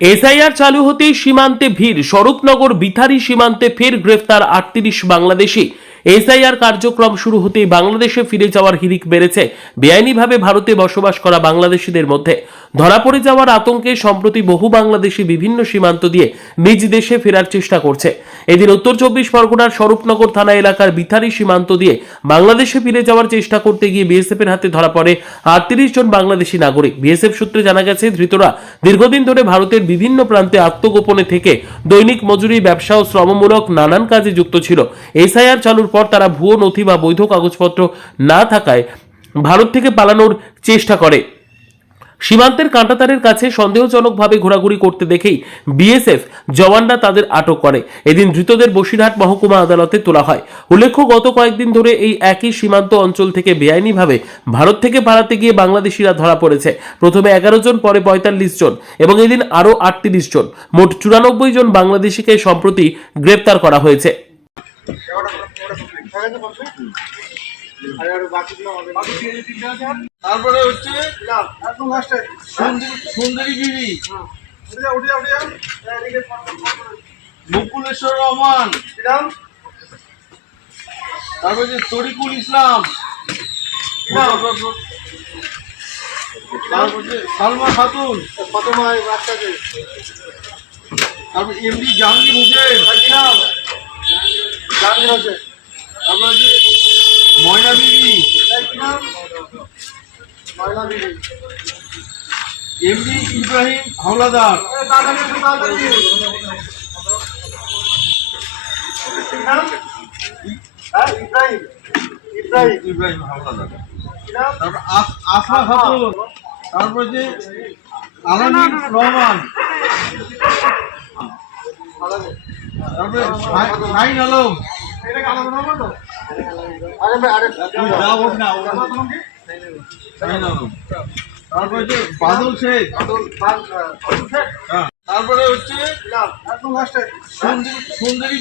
SIR চালু হতেই সীমান্তে ভিড়। স্বরূপনগর বিথারি সীমান্তে ফের গ্রেফতার আটত্রিশ বাংলাদেশি। এসআইআর কার্যক্রম শুরু হতেই বাংলাদেশে ফিরে যাওয়ার হিরিক বেড়েছে। বেআইনিভাবে ভারতে বসবাস করা বাংলাদেশিদের মধ্যে। ধরা পড়ে যাওয়ার আতঙ্কে সম্প্রতি বহু বাংলাদেশি বিভিন্ন সীমান্ত দিয়ে নিজ দেশে ফেরার চেষ্টা করছে। এদিন উত্তর চব্বিশ পরগনার স্বরূপনগর থানা এলাকার বিথারি সীমান্ত দিয়ে বাংলাদেশে ফিরে যাওয়ার চেষ্টা করতে গিয়ে বিএসএফ এর হাতে ধরা পড়ে আটত্রিশ জন বাংলাদেশি নাগরিক। বিএসএফ সূত্রে জানা গেছে, ধৃতরা দীর্ঘদিন ধরে ভারতের বিভিন্ন প্রান্তে আত্মগোপনে থেকে দৈনিক মজুরি, ব্যবসা ও শ্রমমূলক নানান কাজে যুক্ত ছিল। এসআইআর চালুর পর তারা ভুয়ো নথি বা বৈধ কাগজপত্র না থাকায় ভারত থেকে পালানোর চেষ্টা করে। সীমান্তের কাঁটাতারের কাছে সন্দেহজনকভাবে ঘোরাঘুরি করতে দেখেই বিএসএফ জওয়ানরা তাদের আটক করে। এদিন ধৃতদের বসিরহাট মহকুমা আদালতে তোলা হয়। উল্লেখ্য, গত কয়েকদিন ধরে এই একই সীমান্ত অঞ্চল থেকে বেআইনিভাবে ভারত থেকে পালাতে গিয়ে বাংলাদেশিরা ধরা পড়েছে। প্রথমে এগারো জন, পরে পঁয়তাল্লিশ জন এবং এদিন আরও আটত্রিশ জন। মোট চুরানব্বই জন বাংলাদেশিকে সম্প্রতি গ্রেপ্তার করা হয়েছে। তারপরে হচ্ছে সুন্দরী বিবি মুকুলেশ্বর রহমান। তারপরে যে তরিকুল ইসলাম। সালমা খাতুন। তারপর এমডি জাহাঙ্গীর হোসেন। জাহাঙ্গীর হোসেন। তারপরে যে ময়না বিবি এমডি ইব্রাহিম হাওলাদার। ইব্রাহিম। হাওলাদার। তারপর আস- আসমা খাতুন। তারপর যে আলামিন রহমান। তারপরে শাহিন আলম। তুই যা বল না, তারপরে যে বাদল শেখ। হ্যাঁ। তারপরে হচ্ছে সুন্দরী সুন্দরী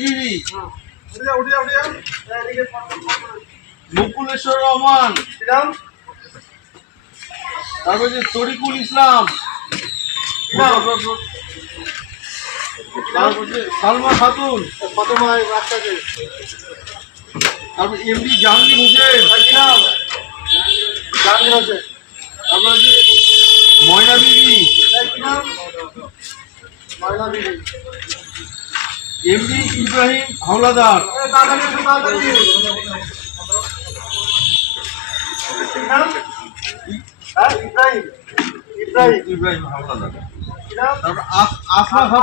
মুকুলেশ্বর রহমান। তারপরে যে তরিকুল ইসলাম। সালমা খাতুন। তারপর এমডি জাহাঙ্গীর হোসেন তারপরে যে ময়না বিবি এমডি ইব্রাহিম হাওলাদার। ইব্রাহিম। হাওলাদার। তারপর হাওলাদার। আশা